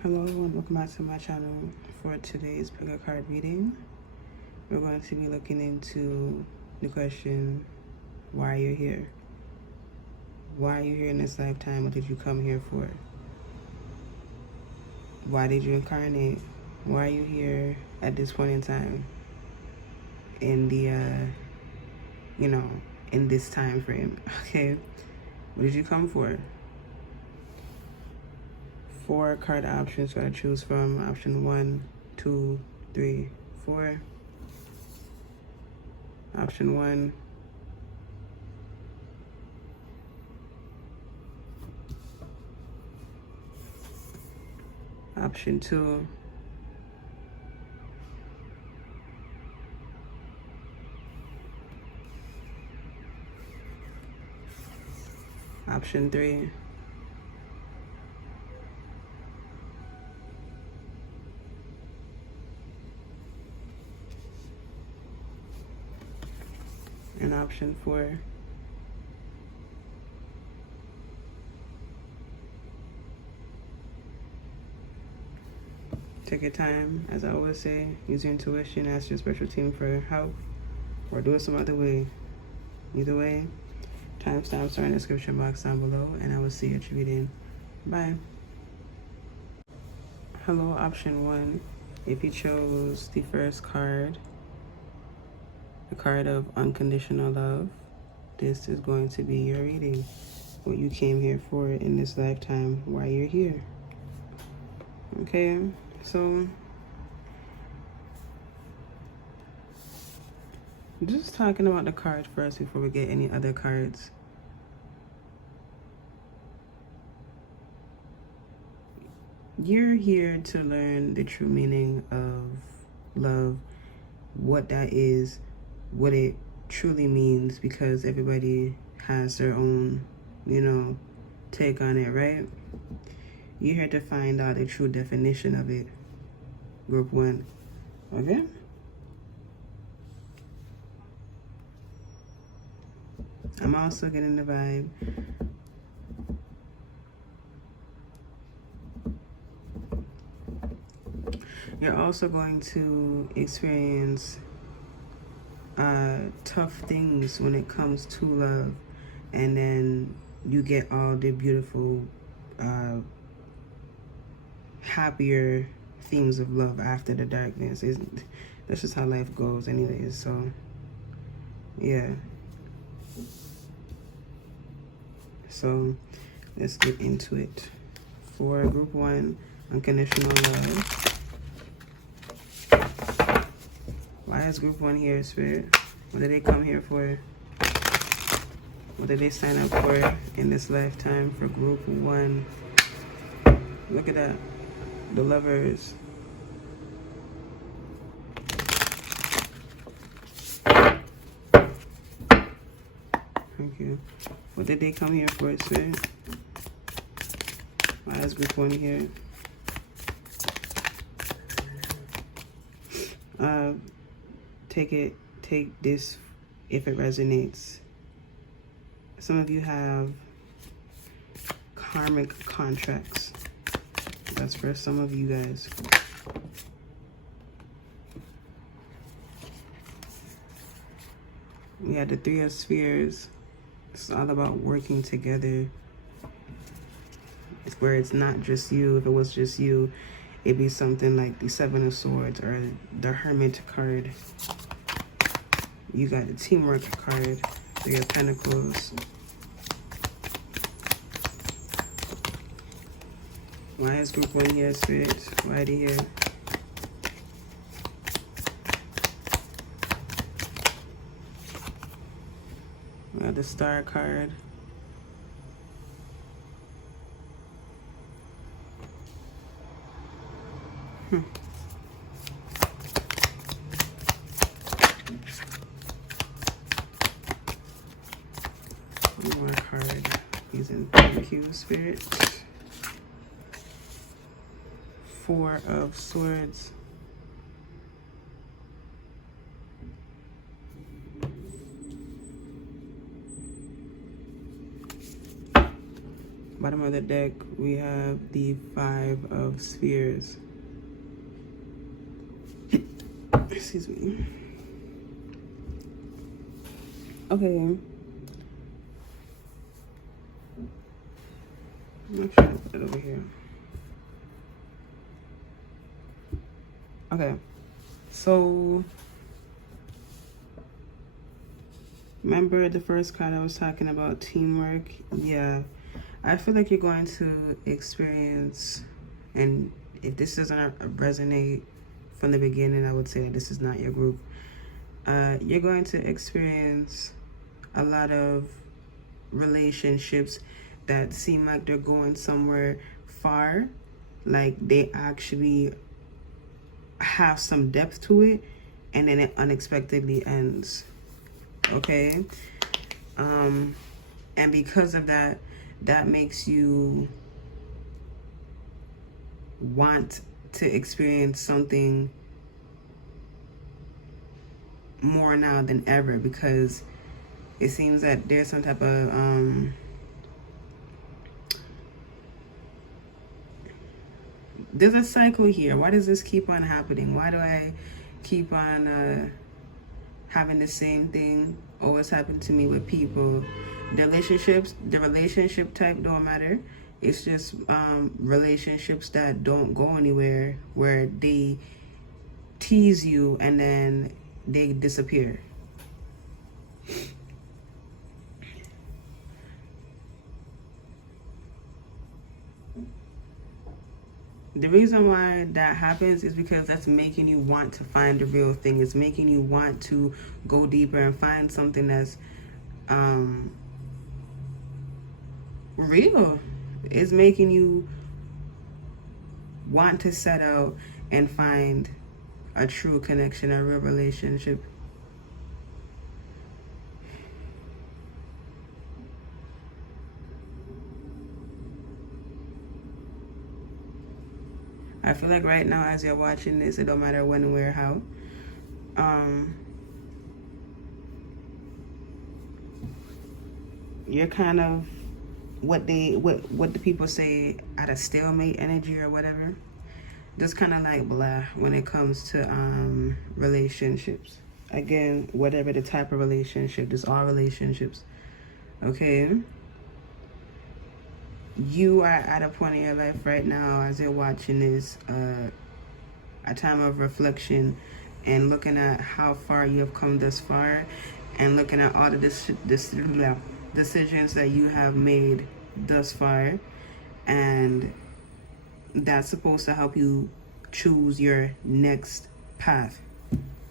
Hello everyone, welcome back to my channel. For today's pick a card reading, we're going to be looking into the question, why you're here. Why are you here in this lifetime? What did you come here for? Why did you incarnate? Why are you here at this point in time? In the, in this time frame, okay? What did you come for? 4 card options, gotta choose from. Option 1, 2, 3, 4. Option 1. Option 2. Option 3. And option 4. Take your time, as I always say, use your intuition, ask your spiritual team for help, or do it some other way. Either way, timestamps are in the description box down below, and I will see you at your reading. Bye. Hello, option 1. If you chose the first card, the card of unconditional love, this is going to be your reading. What you came here for in this lifetime, why you're here. Okay, so just talking about the card first before we get any other cards. You're here to learn the true meaning of love, what that is, what it truly means, because everybody has their own, take on it, right? You're here to find out the true definition of it, group 1, okay? I'm also getting the vibe. You're also going to experience tough things when it comes to love, and then you get all the beautiful, happier themes of love after the darkness. That's just how life goes anyways, so yeah. So let's get into it. For group 1, unconditional love. Why is group 1 here, Spirit? What did they come here for? What did they sign up for in this lifetime for group 1? Look at that. The Lovers. Thank you. What did they come here for, Spirit? Why is group 1 here? Take this if it resonates. Some of you have karmic contracts. That's for some of you guys. We had the 3 of Spheres. It's all about working together. It's where it's not just you. If it was just you, it'd be something like the 7 of Swords or the Hermit card. You got the Teamwork card, 3 of Pentacles. Why is group 1 here, Spirit? Why are they here? We got the Star card. One more card. Using thank you, Spirit. 4 of Swords. Bottom of the deck, we have the Five of Spheres. Excuse me. Okay. I'm trying to put it over here. Okay. So, remember the first card I was talking about, teamwork? Yeah. I feel like you're going to experience, and if this doesn't resonate from the beginning, I would say that this is not your group. You're going to experience a lot of relationships that seem like they're going somewhere far, like they actually have some depth to it, and then it unexpectedly ends. Okay? And because of that, that makes you want to experience something more now than ever, because it seems that there's some type of there's a cycle here. Why does this keep on happening? Why do I keep on having the same thing always happen to me with people? The relationship type don't matter. It's just relationships that don't go anywhere, where they tease you and then they disappear. The reason why that happens is because that's making you want to find the real thing. It's making you want to go deeper and find something that's real. It's making you want to set out and find a true connection, a real relationship. I feel like right now, as you're watching this, it don't matter when, where, how. You're kind of what the people say, at a stalemate energy or whatever. Just kind of like blah when it comes to relationships. Again, whatever the type of relationship, just all relationships. Okay? You are at a point in your life right now, as you're watching this, a time of reflection and looking at how far you have come thus far, and looking at all the decisions that you have made thus far, and that's supposed to help you choose your next path.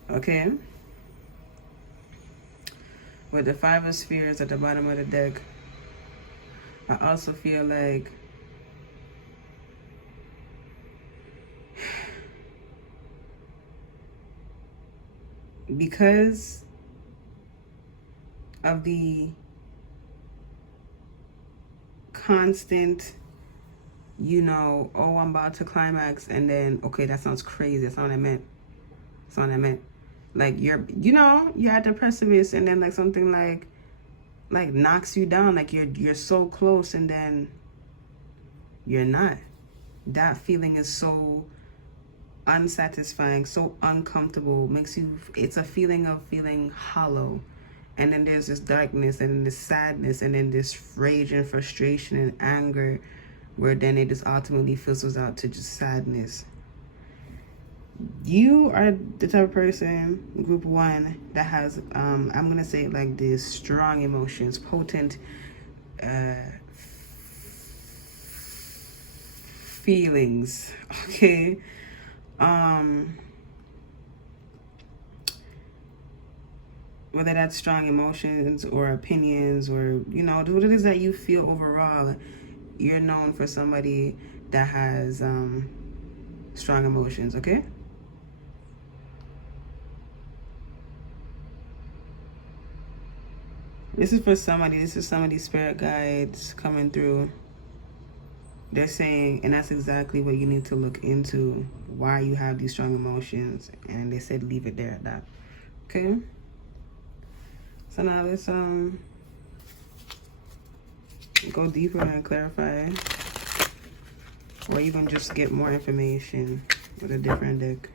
Okay? With the Five of Spheres at the bottom of the deck, I also feel like because of the constant, oh, I'm about to climax, and then, okay, that sounds crazy. That's not what I meant. That's not what I meant. Like, you're at the precipice, and then like something like knocks you down, like you're so close, and then you're not. That feeling is so unsatisfying, so uncomfortable, it's a feeling of feeling hollow. And then there's this darkness, and then this sadness, and then this rage and frustration and anger, where then it just ultimately fizzles out to just sadness. You are the type of person, group one, that has, I'm going to say it like this, strong emotions, potent feelings, okay? Whether that's strong emotions or opinions, or, what it is that you feel overall, you're known for somebody that has strong emotions, okay? This is for somebody. This is somebody's spirit guides coming through. They're saying, and that's exactly what you need to look into, why you have these strong emotions. And they said leave it there at that. Okay? So now let's go deeper and clarify, or even just get more information with a different deck.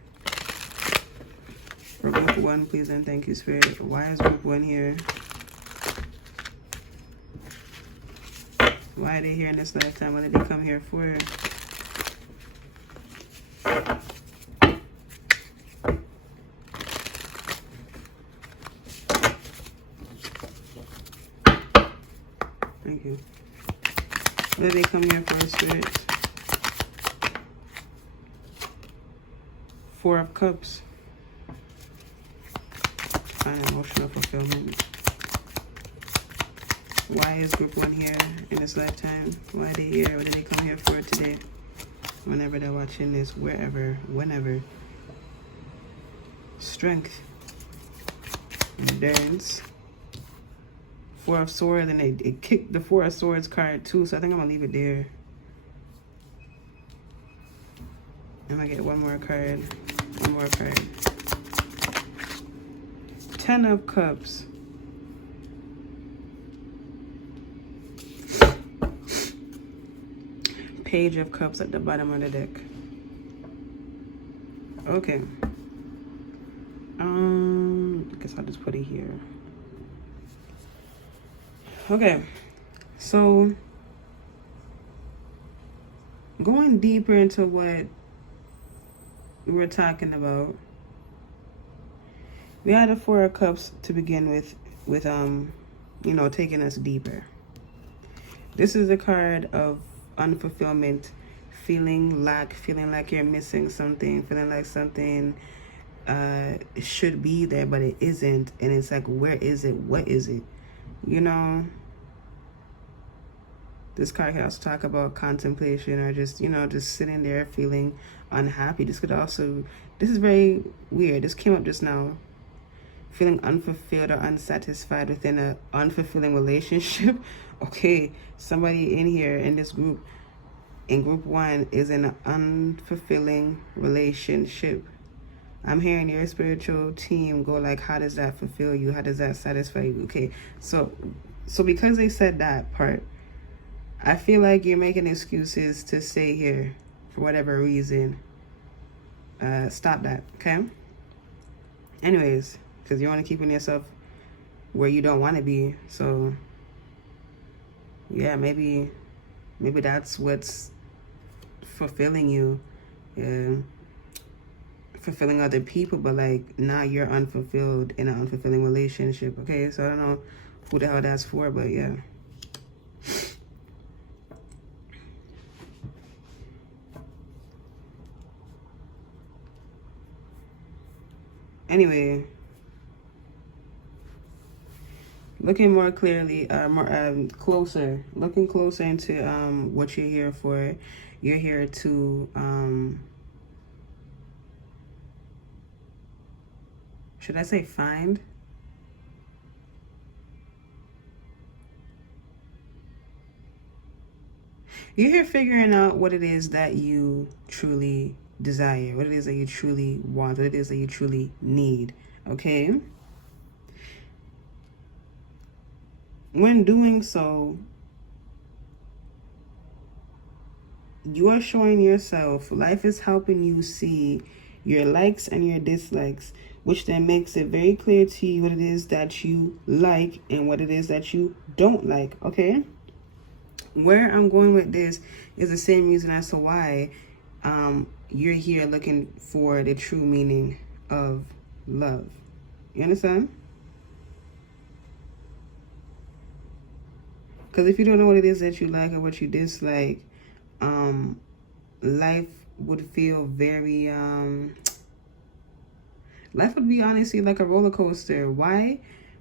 For group 1, please and thank you, Spirit. Why is group 1 here? Why are they here in this lifetime? What did they come here for? Thank you. What did they come here for, Spirit? 4 of Cups. Find emotional fulfillment. Why is group 1 here in this lifetime? Why are they here? What did they come here for today? Whenever they're watching this, wherever, whenever. Strength. Endurance. 4 of Swords, and it kicked the 4 of Swords card too, so I think I'm gonna leave it there. I'm gonna get one more card. One more card. 10 of Cups. Page of Cups at the bottom of the deck. Okay. I guess I'll just put it here. Okay. So going deeper into what we're talking about. We had the 4 of Cups to begin with you know, taking us deeper. This is a card of unfulfillment, feeling lack, feeling like you're missing something, feeling like something should be there but it isn't, and it's like, where is it? What is it? You know, this card can also talk about contemplation, or just, you know, just sitting there feeling unhappy. This could also, this is very weird, this came up just now. Feeling unfulfilled or unsatisfied within an unfulfilling relationship. Okay, somebody in here in this group, in group 1, is in an unfulfilling relationship. I'm hearing your spiritual team go like, how does that fulfill you? How does that satisfy you? Okay, so because they said that part, I feel like you're making excuses to stay here for whatever reason. Stop that, okay? Anyways, because you want to keep yourself where you don't want to be. So yeah, maybe that's what's fulfilling you. Yeah, fulfilling other people, but like now you're unfulfilled in an unfulfilling relationship. Okay, so I don't know who the hell that's for, but yeah. Anyway, looking more clearly, looking closer into what you're here for. You're here to should I say find? You're here figuring out what it is that you truly desire, what it is that you truly want, what it is that you truly need, okay? When doing so, you are showing yourself, life is helping you see your likes and your dislikes, which then makes it very clear to you what it is that you like and what it is that you don't like, okay? Where I'm going with this is the same reason as to why you're here looking for the true meaning of love. You understand? Because if you don't know what it is that you like or what you dislike, life would feel very life would be honestly like a roller coaster. Why?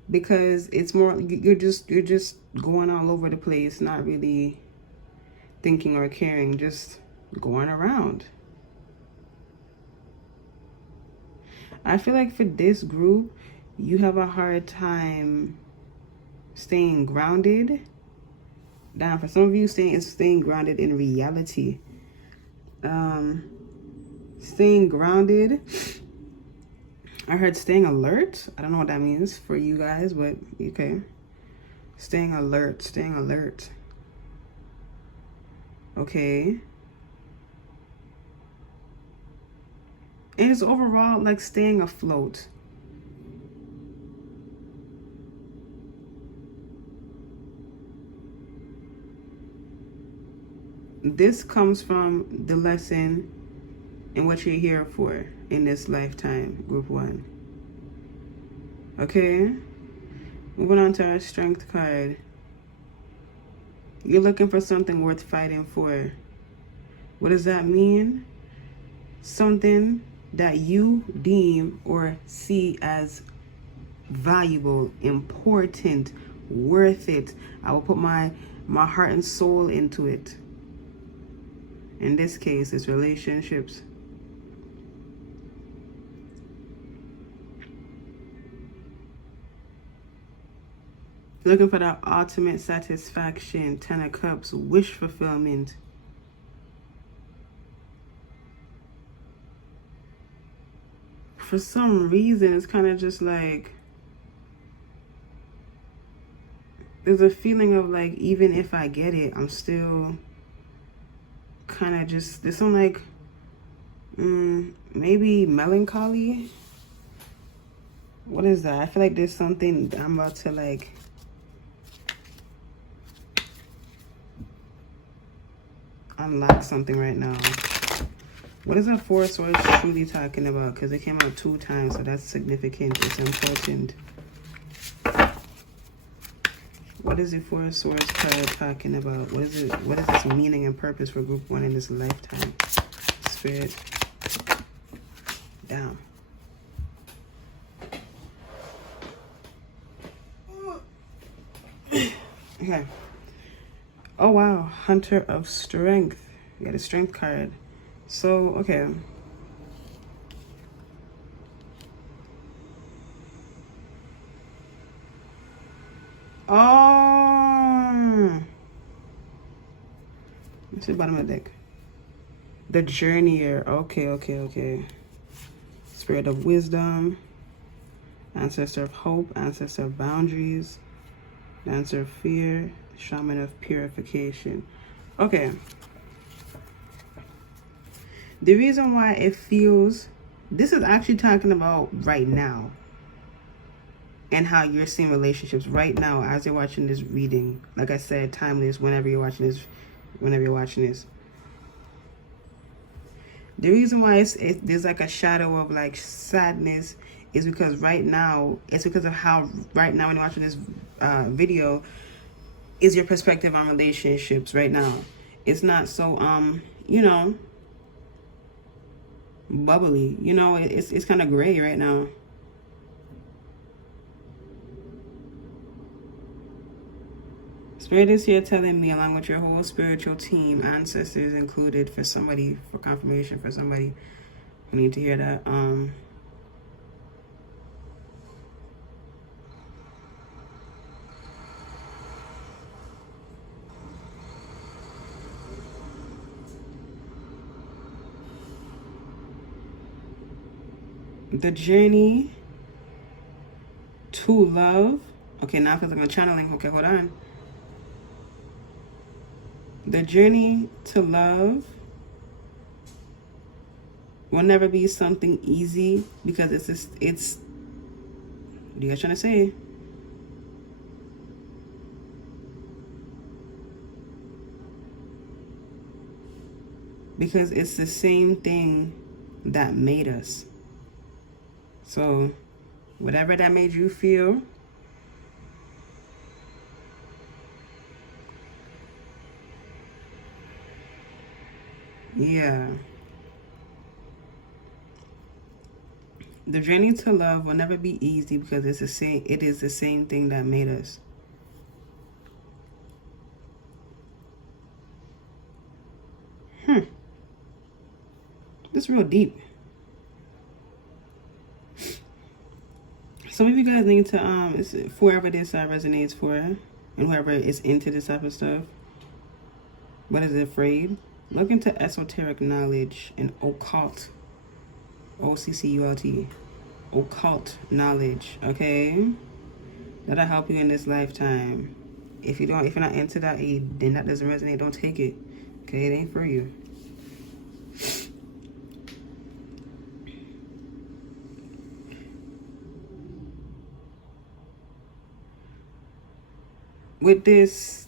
Because it's more, you're just going all over the place, not really thinking or caring, just going around. I feel like for this group, you have a hard time staying grounded. Now, for some of you, staying grounded in reality. Staying grounded. I heard staying alert. I don't know what that means for you guys, but okay. Staying alert, staying alert. Okay? And it's overall like staying afloat. This comes from the lesson and what you're here for in this lifetime, group 1. Okay? Moving on to our strength card. You're looking for something worth fighting for. What does that mean? Something that you deem or see as valuable, important, worth it. I will put my heart and soul into it. In this case, it's relationships. Looking for that ultimate satisfaction, 10 of Cups, wish fulfillment. For some reason, it's kind of just like, there's a feeling of like, even if I get it, I'm still kind of just, there's some like, maybe melancholy. What is that? I feel like there's something that I'm about to like, unlock something right now. What is that Four of Swords truly talking about? Because it came out 2 times, so that's significant. It's important. What is the Four of Swords card talking about? What is it? What is its meaning and purpose for group 1 in this lifetime? Spirit. Down. Okay. Oh wow, Hunter of Strength. You got a strength card. So, okay. Oh. Let's see the bottom of the deck. The Journeyer. Okay. Spirit of Wisdom. Ancestor of Hope. Ancestor of Boundaries. Dancer of Fear. Shaman of Purification. Okay. The reason why it feels, this is actually talking about right now and how you're seeing relationships right now as you're watching this reading. Like I said, timeless whenever you're watching this. The reason why there's like a shadow of like sadness is because right now, it's because of how right now when you're watching this video is your perspective on relationships right now. It's not so, you know, bubbly. You know, it's kind of gray right now. Spirit is here telling me, along with your whole spiritual team, ancestors included, for somebody, for confirmation for somebody who need to hear that. The journey to love. Okay, now because I'm channeling. Okay, hold on. The journey to love will never be something easy because it's what are you guys trying to say? Because it's the same thing that made us. So whatever that made you feel, yeah. The journey to love will never be easy because it is the same thing that made us. This is real deep. Some of you guys need to it's whoever this resonates for, and whoever is into this type of stuff. What is it, afraid? Look into esoteric knowledge and occult. OCCULT. Occult knowledge, okay? That'll help you in this lifetime. If you're not into that, then that doesn't resonate, don't take it. Okay, it ain't for you. With this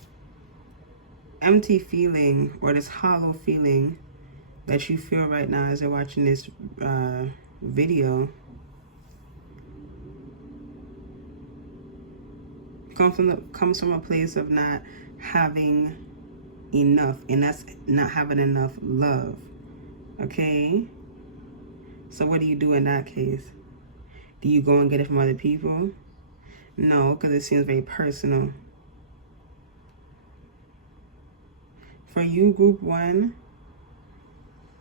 empty feeling or this hollow feeling that you feel right now as you're watching this video, comes from a place of not having enough, and that's not having enough love. Okay, so what do you do in that case? Do you go and get it from other people? No, because it seems very personal. For you, group 1,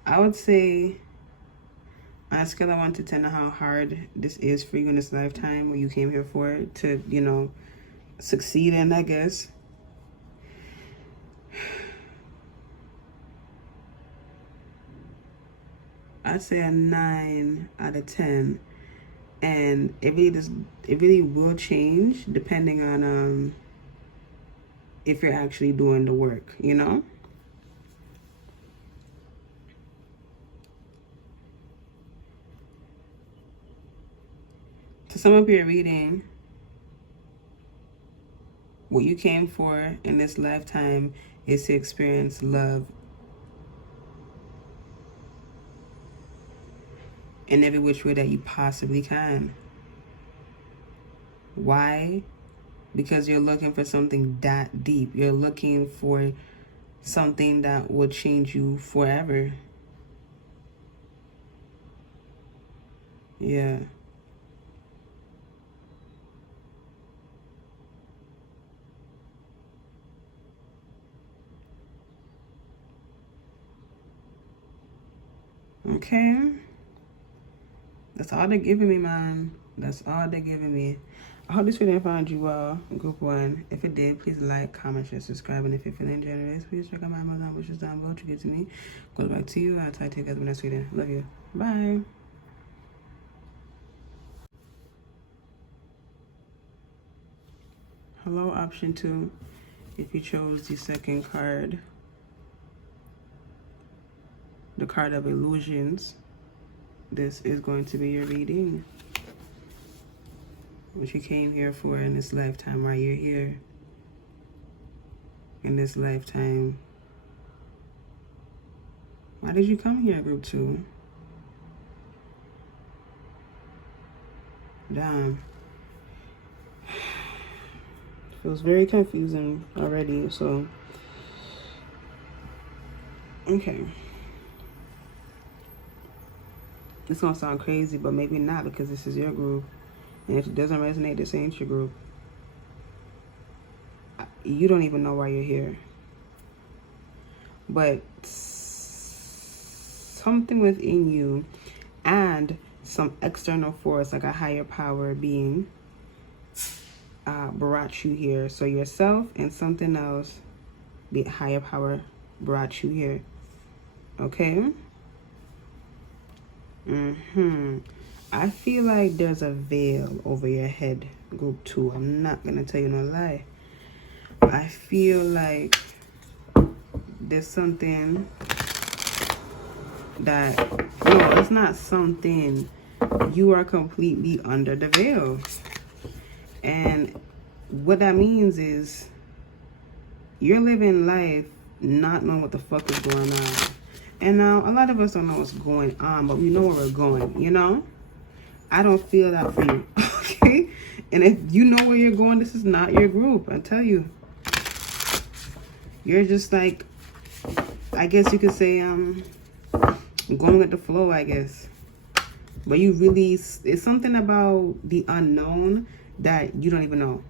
I would say on a scale of 1 to 10 how hard this is for you in this lifetime, what you came here for, to, you know, succeed in, I guess. I'd say a 9 out of 10. And it really will change depending on if you're actually doing the work, you know? To sum up your reading, what you came for in this lifetime is to experience love in every which way that you possibly can. Why? Because you're looking for something that deep. You're looking for something that will change you forever. Yeah. Okay. That's all they're giving me, man. That's all they're giving me. I hope this video found you well, group 1. If it did, please like, comment, share, subscribe. And if you're feeling generous, please check out my Amazon, which is down below to get to me. Goes back to you. I'll talk to you guys in the next video. Love you. Bye. Hello, option 2. If you chose the second card, the card of illusions, this is going to be your reading. What you came here for in this lifetime, why you're here in this lifetime. Why did you come here, group 2? Damn. Feels very confusing already, so. Okay. It's gonna sound crazy, but maybe not, because this is your group. And if it doesn't resonate, this ain't your group. You don't even know why you're here. But something within you and some external force, like a higher power being, brought you here. So yourself and something else, the higher power, brought you here. Okay? I feel like there's a veil over your head, group 2. I'm not gonna tell you no lie. I feel like there's something that, no, it's not something. You are completely under the veil. And what that means is you're living life not knowing what the fuck is going on. And now, a lot of us don't know what's going on, but we know where we're going, you know? I don't feel that for you, okay? And if you know where you're going, this is not your group, I tell you. You're just like, I guess you could say, going with the flow, I guess. But you really, it's something about the unknown that you don't even know.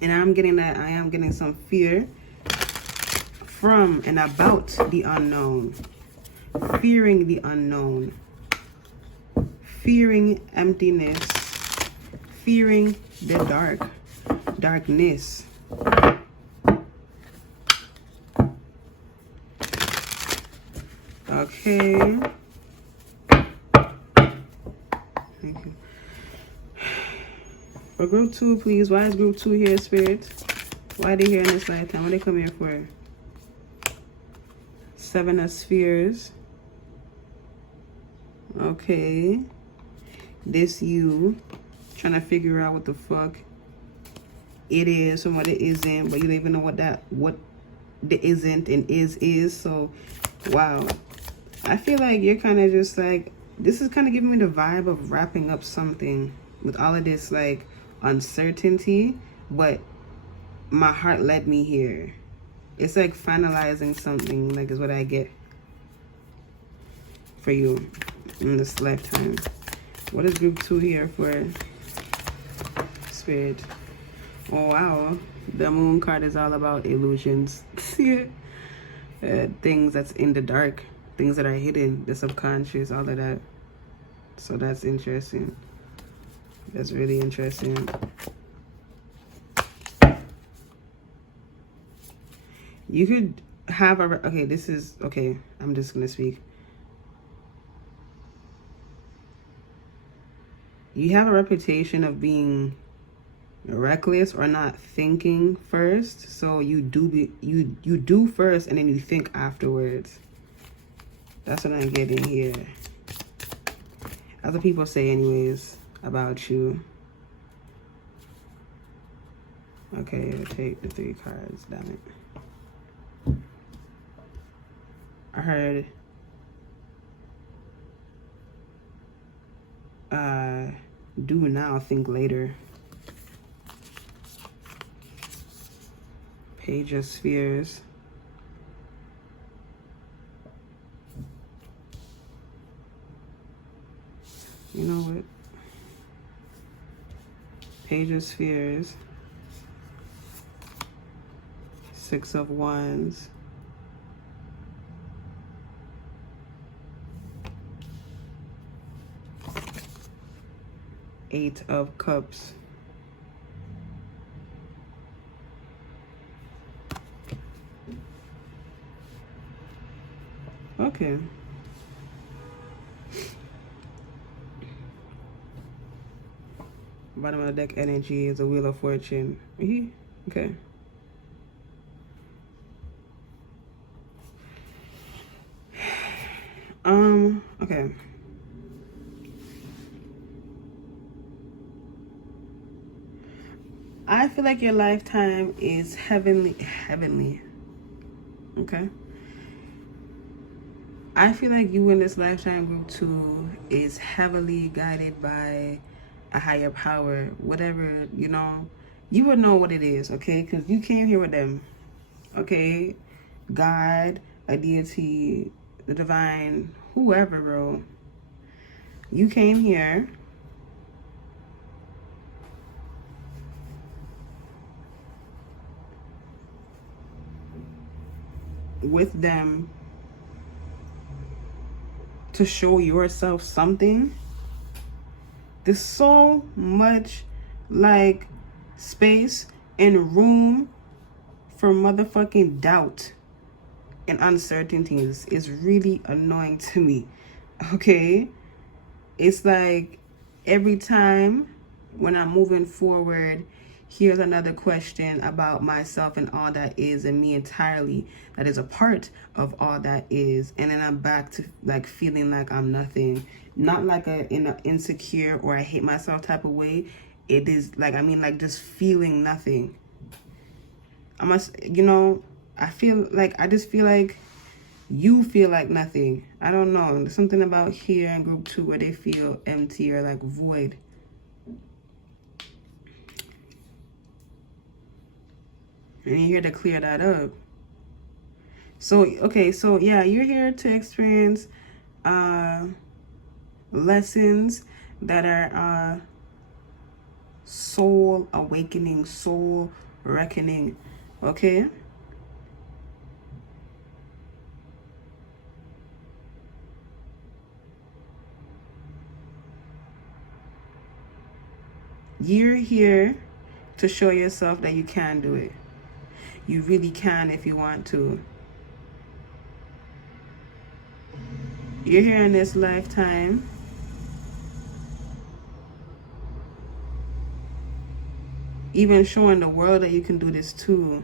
And I'm getting that, I am getting some fear from and about the unknown. Fearing the unknown. Fearing emptiness. Fearing the darkness. Okay. Thank you. For group 2, please. Why is group 2 here, Spirit? Why are they here in this lifetime? What they come here for? Seven of Spheres. Okay. This you trying to figure out what the fuck it is and what it isn't, but you don't even know what the isn't and is. So, wow. I feel like you're kind of just like, this is kind of giving me the vibe of wrapping up something with all of this like uncertainty, but my heart led me here. It's like finalizing something, like is what I get for you in this lifetime. What is group 2 here for Spirit? Oh wow, the Moon card is all about illusions. See it? Things that's in the dark, things that are hidden, the subconscious, all of that. So that's interesting. That's really interesting. You could have a, okay, this is, okay, I'm just gonna speak. You have a reputation of being reckless or not thinking first. So you do first and then you think afterwards. That's what I'm getting here. Other people say anyways about you. Okay, I'll take the 3 cards, damn it. I heard do now, think later. Page of Spheres. You know what? Page of Spheres. 6 of Wands. Eight of Cups. Okay. Bottom of the deck energy is a Wheel of Fortune. Okay. Okay. I feel like your lifetime is heavenly. Okay. I feel like you in this lifetime, group 2, is heavily guided by a higher power, whatever, you know. You would know what it is, okay? Because you came here with them, okay? God, a deity, the divine, whoever, bro. You came here with them to show yourself something. There's so much like space and room for motherfucking doubt and uncertainties. Is really annoying to me. Okay? It's like every time when I'm moving forward, here's another question about myself and all that is, and me entirely that is a part of all that is, and then I'm back to like feeling like I'm nothing. Not like in an insecure or I hate myself type of way. It is like, I mean, like just feeling nothing. I just feel like you feel like nothing. I don't know. There's something about here in group 2 where they feel empty or like void. And you're here to clear that up. So, okay, so yeah, you're here to experience lessons that are soul awakening, soul reckoning, okay? You're here to show yourself that you can do it. You really can if you want to. You're here in this lifetime even showing the world that you can do this too.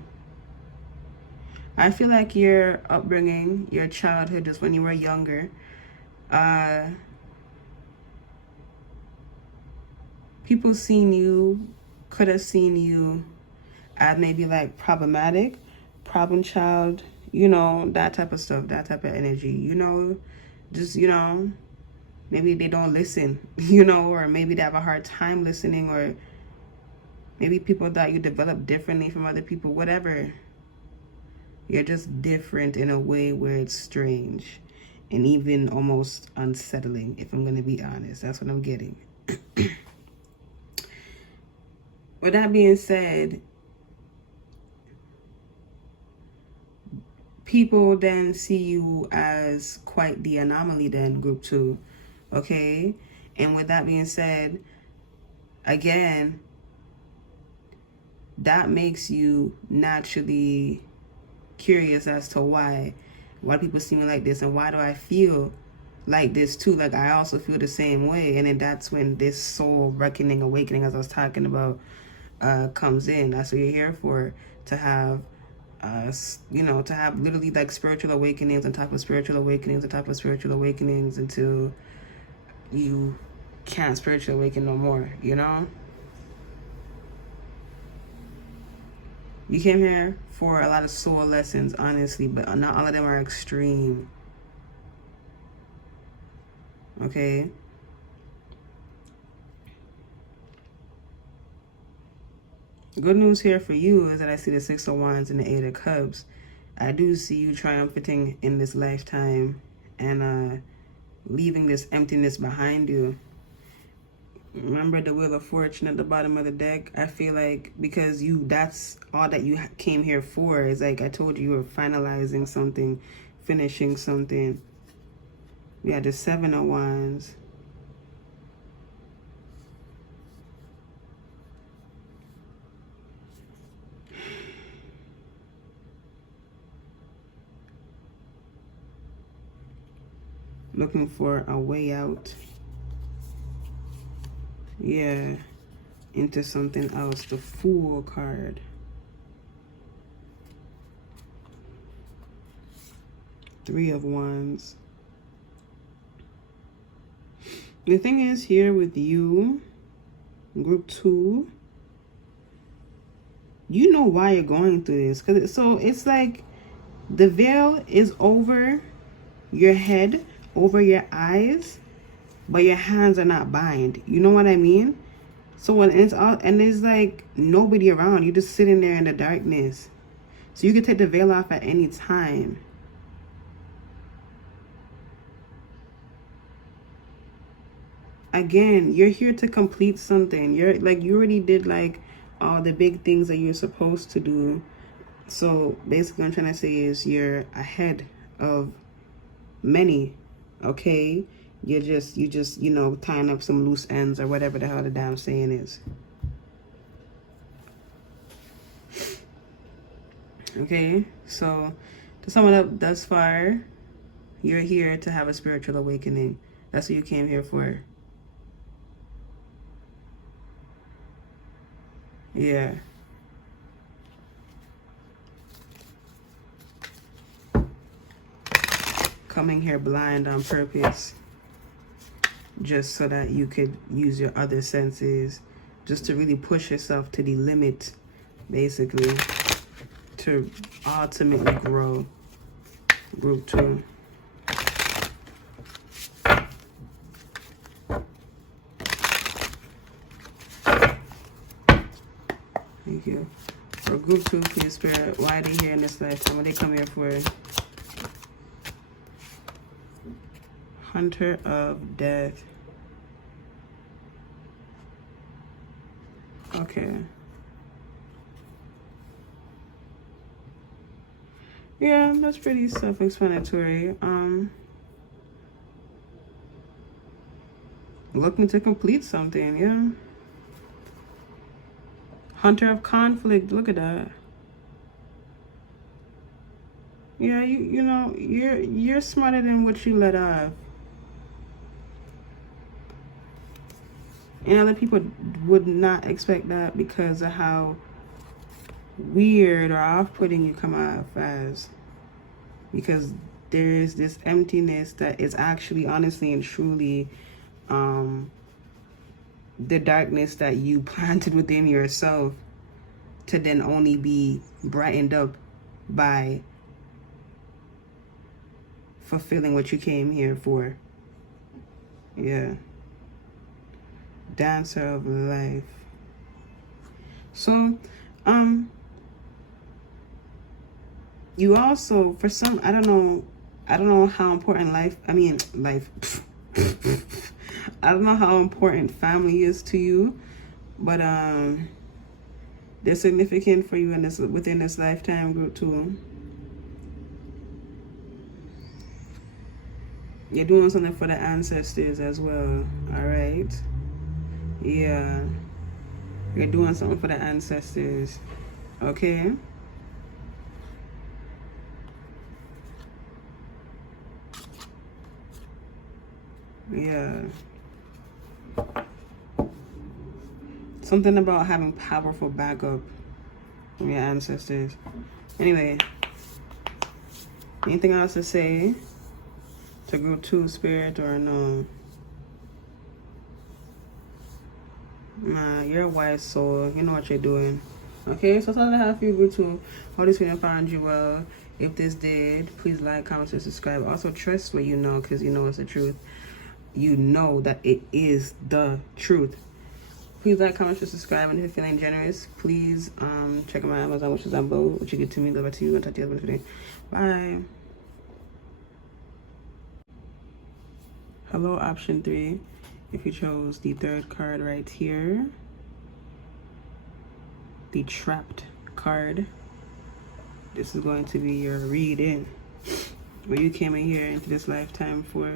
I feel like your upbringing, your childhood, just when you were younger, people could have seen you as maybe like problematic, problem child, that type of stuff, that type of energy, just, maybe they don't listen, or maybe they have a hard time listening, or maybe people thought you developed differently from other people, whatever. You're just different in a way where it's strange and even almost unsettling, if I'm going to be honest. That's what I'm getting. With that being said, people then see you as quite the anomaly then, group 2, okay? And with that being said, again, that makes you naturally curious as to why people see me like this, and why do I feel like this too? Like, I also feel the same way. And then that's when this soul reckoning, awakening, as I was talking about, comes in. That's what you're here for, to have to have literally like spiritual awakenings on top of spiritual awakenings on top of spiritual awakenings until you can't spiritually awaken no more, You came here for a lot of soul lessons, honestly, but not all of them are extreme. Okay? Good news here for you is that I see the 6 of Wands and the 8 of Cups. I do see you triumphing in this lifetime and leaving this emptiness behind you. Remember the Wheel of Fortune at the bottom of the deck? I feel like because that's all that you came here for. Is like I told you were finalizing something, finishing something. We had the 7 of Wands. Looking for a way out. Yeah, into something else. The Fool card. Three of Wands. The thing is here with you, group 2, you know why you're going through this. So it's like the veil is over your head, over your eyes, but your hands are not bind. You know what I mean? So when it's all, and there's like nobody around, you're just sitting there in the darkness. So you can take the veil off at any time. Again, you're here to complete something. You're like, you already did like all the big things that you're supposed to do. So basically what I'm trying to say is you're ahead of many, okay? You just tying up some loose ends or whatever the hell the damn saying is. Okay, so to sum it up thus far, you're here to have a spiritual awakening. That's what you came here for. Yeah. Coming here blind on purpose, just so that you could use your other senses, just to really push yourself to the limit, basically, to ultimately grow. Group 2. Thank you. For group 2, please, Spirit, why are they here in this lifetime? What they come here for? Hunter of Death. Okay. Yeah, that's pretty self-explanatory. Looking to complete something, yeah. Hunter of Conflict, look at that. Yeah, you know, you're smarter than what you let off. And other people would not expect that because of how weird or off-putting you come out as, because there is this emptiness that is actually honestly and truly the darkness that you planted within yourself to then only be brightened up by fulfilling what you came here for. Yeah. Dancer of life. So, you also, for some, I don't know how important life, I don't know how important family is to you, but they're significant for you in this, within this lifetime group too. You're doing something for the ancestors as well, all right? Yeah, you're doing something for the ancestors, okay? Yeah. Something about having powerful backup from your ancestors. Anyway, anything else to say to group 2 spirit or no? Nah, you're a wise soul. You know what you're doing. Okay, so that's all I have for you, group 2. Hope this video found you well. If this did, please like, comment, and subscribe. Also, trust what you know, because you know it's the truth. You know that it is the truth. Please like, comment, and subscribe. And if you're feeling generous, please check out my Amazon, which is on both, which you get to me, love to you, and talk to you today. Bye. Hello, option 3. If you chose the 3rd card right here, the trapped card, this is going to be your read-in. What you came in here into this lifetime for.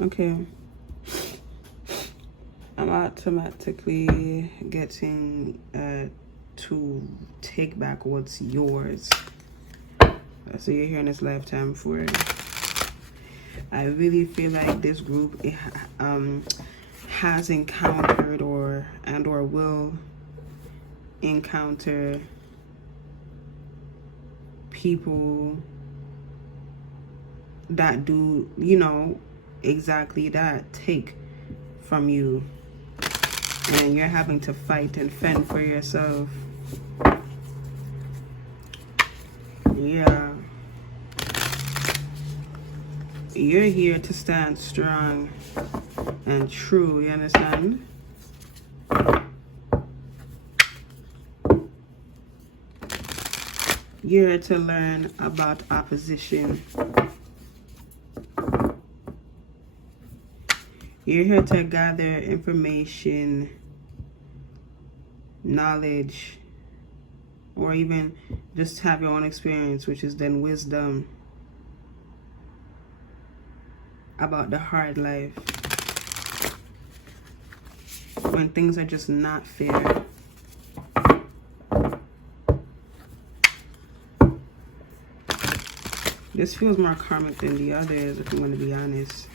Okay. I'm automatically getting to take back what's yours. So you're here in this lifetime for it. I really feel like this group has encountered or will encounter people that do, you know, exactly that, take from you, and you're having to fight and fend for yourself. Yeah, you're here to stand strong and true, you understand? You're here to learn about opposition. You're here to gather information, knowledge, or even just have your own experience, which is then wisdom about the hard life. When things are just not fair. This feels more karmic than the others, if I'm going to be honest.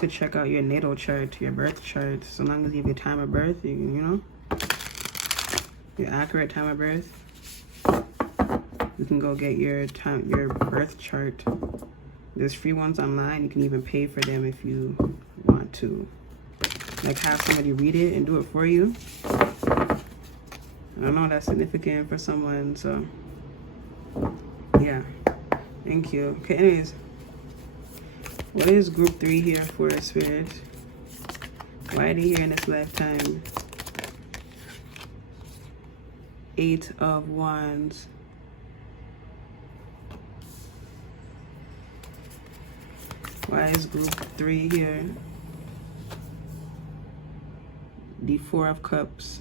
To check out your natal chart, your birth chart. So long as you have your time of birth, you know, your accurate time of birth, you can go get your birth chart. There's free ones online. You can even pay for them if you want to. Like, have somebody read it and do it for you. I don't know, that's significant for someone, so yeah. Thank you. Okay, anyways. What is group 3 here for, spirit? Why are they here in this lifetime? 8 of Wands. Why is group 3 here? The 4 of Cups.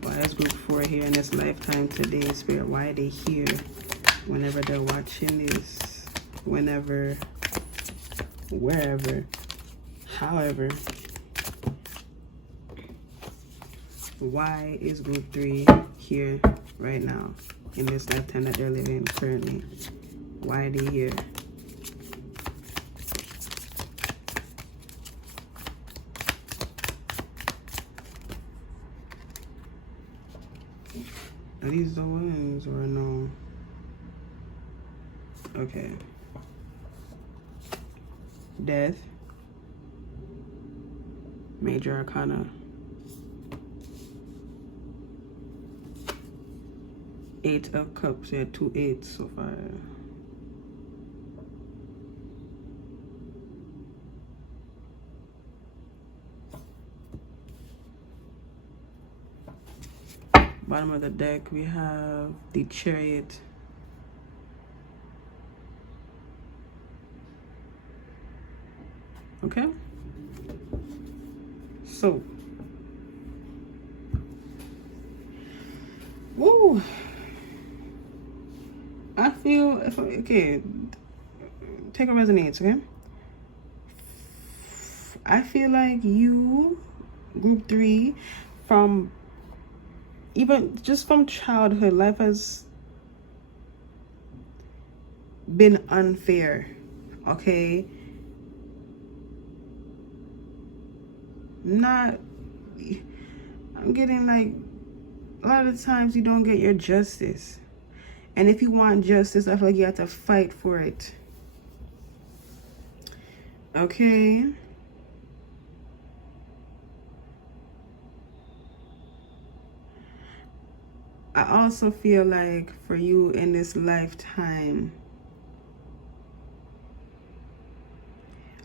Why is group 4 here in this lifetime today, spirit? Why are they here whenever they're watching this, whenever, wherever, however. Why is group 3 here right now in this lifetime that they're living currently? Why are they here? Are these the ones or no? Okay. Death. Major Arcana. 8 of Cups. Yeah, 2 8s so far. Bottom of the deck, we have the Chariot. Okay. So. Woo. I feel, okay, take a resonance, okay? I feel like you, group 3, from even just from childhood, life has been unfair, okay? I'm getting like, a lot of the times you don't get your justice. And if you want justice, I feel like you have to fight for it. Okay? I also feel like for you in this lifetime,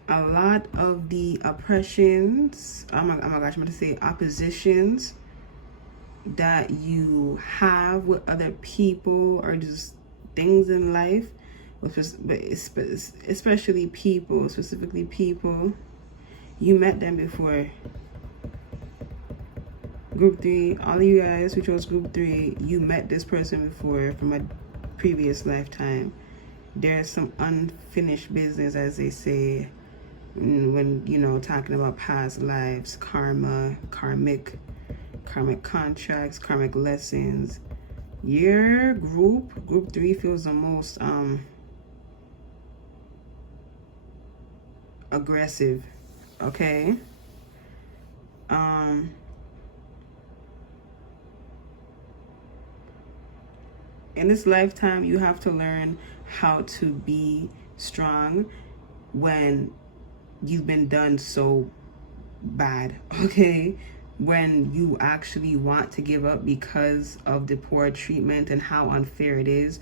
a lot of the oppressions, oh my gosh, I'm going to say oppositions that you have with other people or just things in life, but especially people, specifically people, you met them before. Group 3, all of you guys who chose group 3, you met this person before from a previous lifetime. There's some unfinished business, as they say, when, you know, talking about past lives, karma, karmic contracts, karmic lessons. Your group 3 feels the most aggressive, okay? In this lifetime, you have to learn how to be strong when you've been done so bad, okay? When you actually want to give up because of the poor treatment and how unfair it is,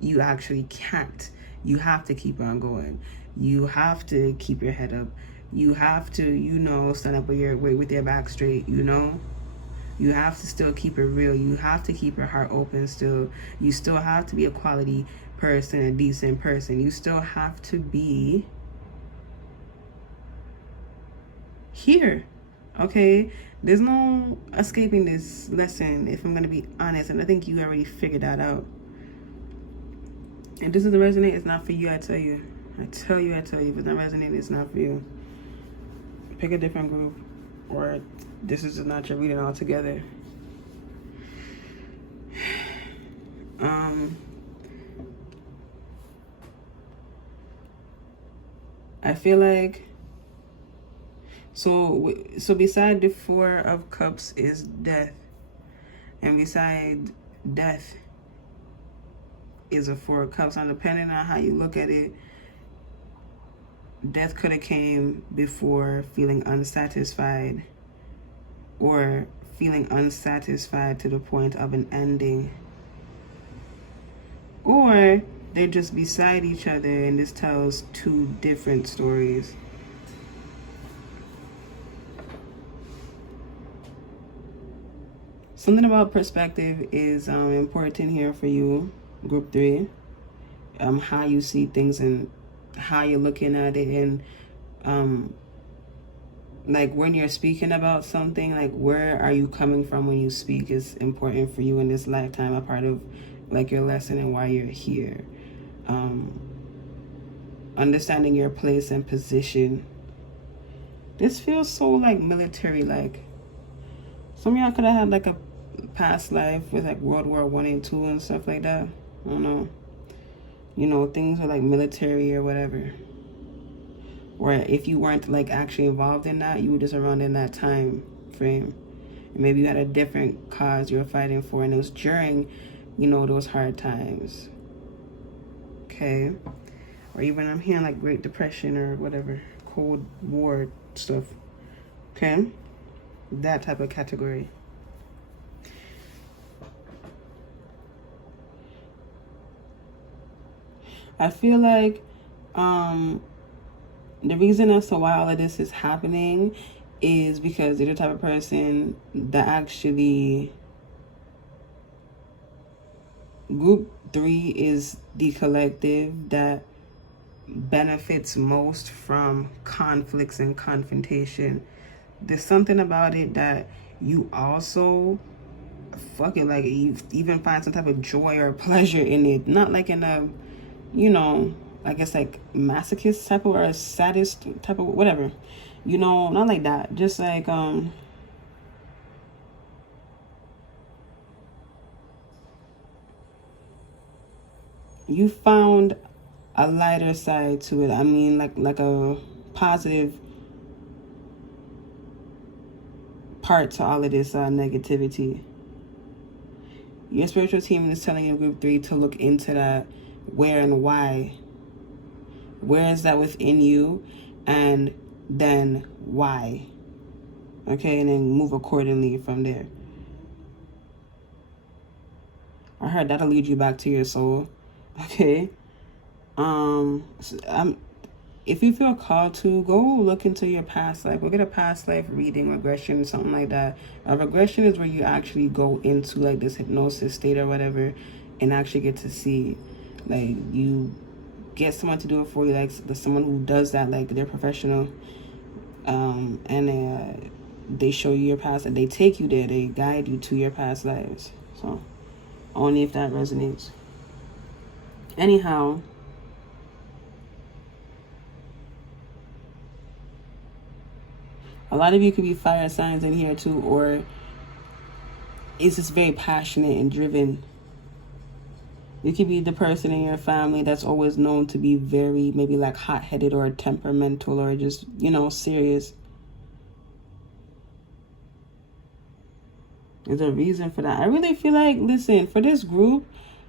you actually can't. You have to keep on going. You have to keep your head up. You have to, you know, stand up with your back straight, you know? You have to still keep it real. You have to keep your heart open still. You still have to be a quality person, a decent person. You still have to be here, okay? There's no escaping this lesson, if I'm going to be honest, and I think you already figured that out. And this doesn't resonate, it's not for you, I tell you. I tell you, if it's not resonating, it's not for you. Pick a different group, or this is just not your reading altogether. I feel like, so beside the 4 of Cups is death, and beside death is a 4 of Cups. And depending on how you look at it, death could have came before feeling unsatisfied, or feeling unsatisfied to the point of an ending, or they're just beside each other, and this tells 2 different stories. Something about perspective is important here for you, group 3. How you see things and how you're looking at it, and like when you're speaking about something, like where are you coming from when you speak is important for you in this lifetime. A part of like your lesson and why you're here. Understanding your place and position. This feels so like military like. Some of y'all could have had like a past life with like World War I and II and stuff like that. I don't know. You know, things were like military or whatever. Or if you weren't like actually involved in that, you were just around in that time frame. And maybe you had a different cause you were fighting for, and it was during, you know, those hard times. Okay. Or even I'm hearing like Great Depression or whatever, Cold War stuff. Okay. That type of category. I feel like the reason as to why all of this is happening is because they're the type of person that actually, group 3 is the collective that benefits most from conflicts and confrontation. There's something about it that you also fucking like, you even find some type of joy or pleasure in it. Not like in a, you know, I guess like masochist type of, or a sadist type of whatever. You know, not like that. Just like you found a lighter side to it. I mean, like a positive part to all of this negativity. Your spiritual team is telling you, group 3, to look into that. Where and why. Where is that within you? And then why? Okay, and then move accordingly from there. I heard that'll lead you back to your soul. Okay. If you feel called to, go look into your past life. Go get a past life reading, regression, or something like that. A regression is where you actually go into like this hypnosis state or whatever, and actually get to see, like, you get someone to do it for you, like someone who does that, like they're professional, and they show you your past, and they take you there, they guide you to your past lives. So only if that resonates. Anyhow, a lot of you could be fire signs in here too, or is just very passionate and driven. You could be the person in your family that's always known to be very, maybe like hot-headed or temperamental or just, you know, serious. There's a reason for that. I really feel like, listen, for this group,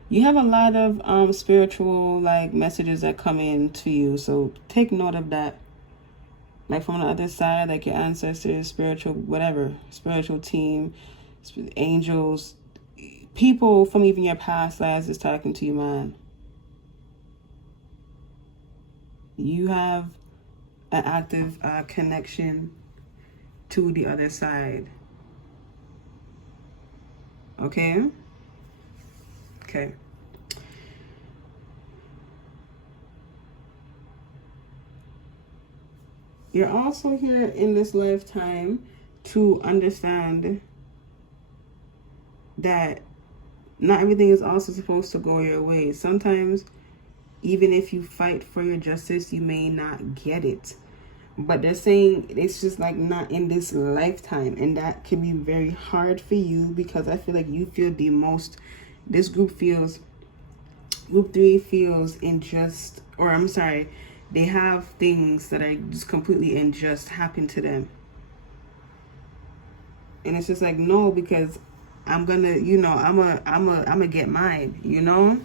you have a lot of spiritual like messages that come in to you. So take note of that. Like from the other side, like your ancestors, spiritual, whatever, spiritual team, angels, people from even your past lives is talking to you, man. You have an active connection to the other side. Okay? Okay. You're also here in this lifetime to understand that not everything is also supposed to go your way. Sometimes, even if you fight for your justice, you may not get it. But they're saying it's just like not in this lifetime. And that can be very hard for you, because I feel like you feel the most, this group 3 feels unjust, or I'm sorry, they have things that are just completely unjust happen to them. And it's just like, no, because I'm gonna, you know, I'm gonna get mine, you know?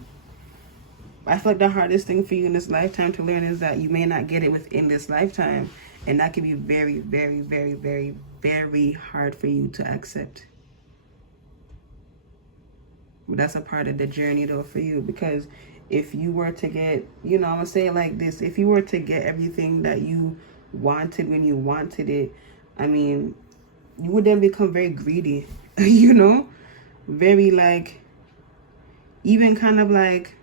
I feel like the hardest thing for you in this lifetime to learn is that you may not get it within this lifetime. And that can be very, very, very, very, very hard for you to accept. But that's a part of the journey though for you, because if you were to get, you know, I'm gonna say it like this, if you were to get everything that you wanted when you wanted it, I mean, you would then become very greedy, you know, very like, even kind of like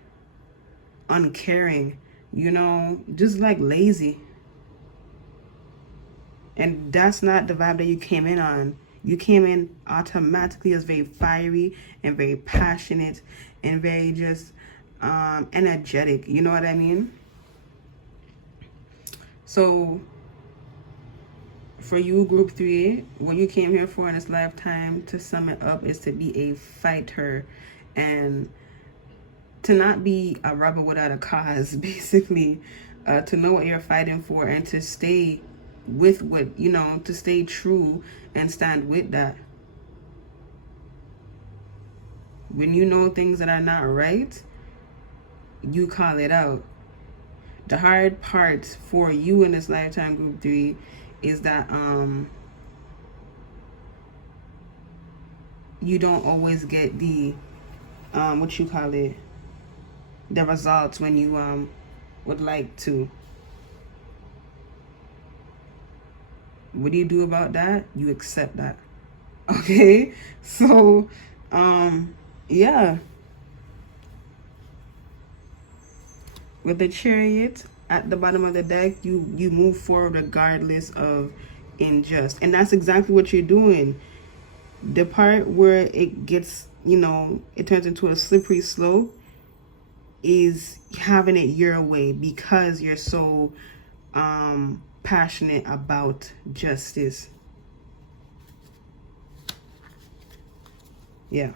uncaring, you know, just like lazy. And that's not the vibe that you came in on. You came in automatically as very fiery and very passionate and very just energetic. You know what I mean? So for you, group 3, what you came here for in this lifetime, to sum it up, is to be a fighter and to not be a rebel without a cause, basically. To know what you're fighting for and to stay with what, you know, to stay true and stand with that. When you know things that are not right, you call it out. The hard part for you in this lifetime, group 3, is that you don't always get the what you call it, the results when you would like to. What do you do about that? You accept that. Okay? So yeah. With the Chariot at the bottom of the deck, you move forward regardless of injustice. And that's exactly what you're doing. The part where it gets, you know, it turns into a slippery slope is having it your way, because you're so passionate about justice. Yeah.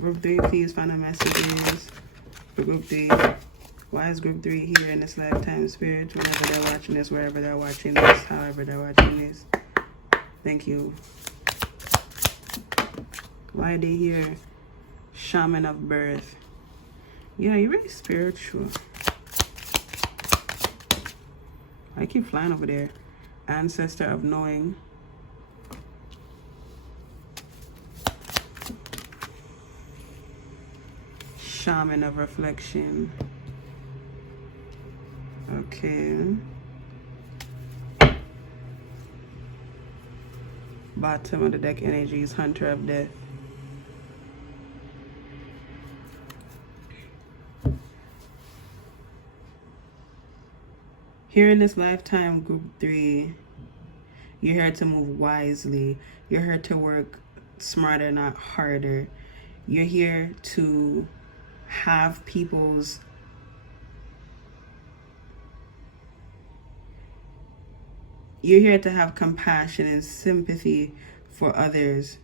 Group 3, please find the messages for group 3. Why is group 3 here in this lifetime, spirit, whenever they're watching this, wherever they're watching this, however they're watching this? Thank you. Why are they here? Shaman of birth. Yeah, you're very spiritual. I keep flying over there. Ancestor of knowing. Shaman of reflection. Okay. Bottom of the deck energies, hunter of death. Here in this lifetime, group 3, you're here to move wisely. You're here to work smarter, not harder. You're here to have people's you're here to have compassion and sympathy for others.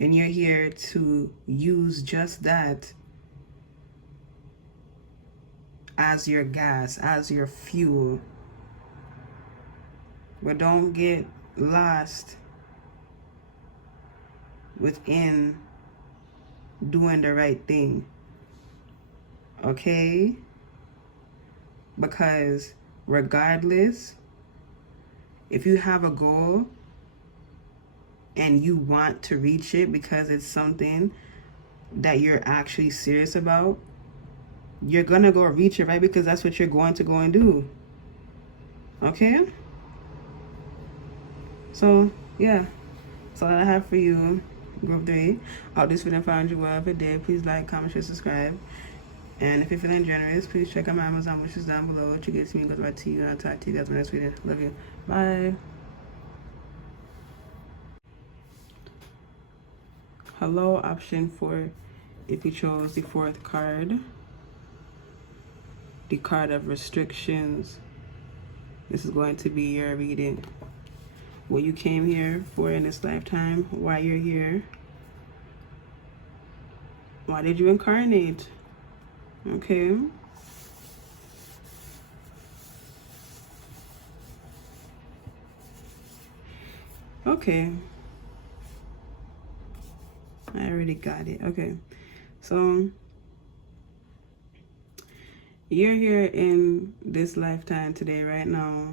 And you're here to use just that as your gas, as your fuel. But don't get lost within doing the right thing. Okay? Because regardless, if you have a goal and you want to reach it because it's something that you're actually serious about, you're gonna go reach it, right? Because that's what you're going to go and do. Okay? So, yeah. That's all I have for you, group 3. All this video found you well. If it did, please like, comment, share, subscribe. And if you're feeling generous, please check out my Amazon, which is down below. What you get to me goes right to you. I'll talk to you guys in the next video. Love you. Bye. Hello, option 4. If you chose the 4th card, the card of restrictions, this is going to be your reading. What you came here for in this lifetime, why you're here, why did you incarnate? Okay. Okay. I already got it. Okay. So you're here in this lifetime today, right now,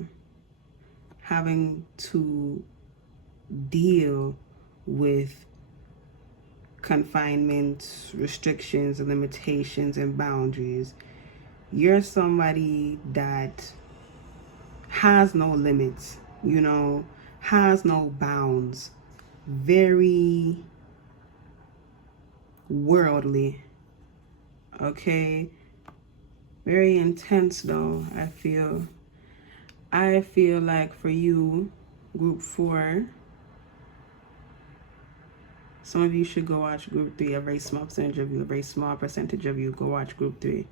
having to deal with confinements, restrictions, limitations, and boundaries. You're somebody that has no limits, you know, has no bounds, very worldly, okay? Very intense though, I feel. I feel like for you, group 4, some of you should go watch group 3. A very small percentage of you, go watch group 3.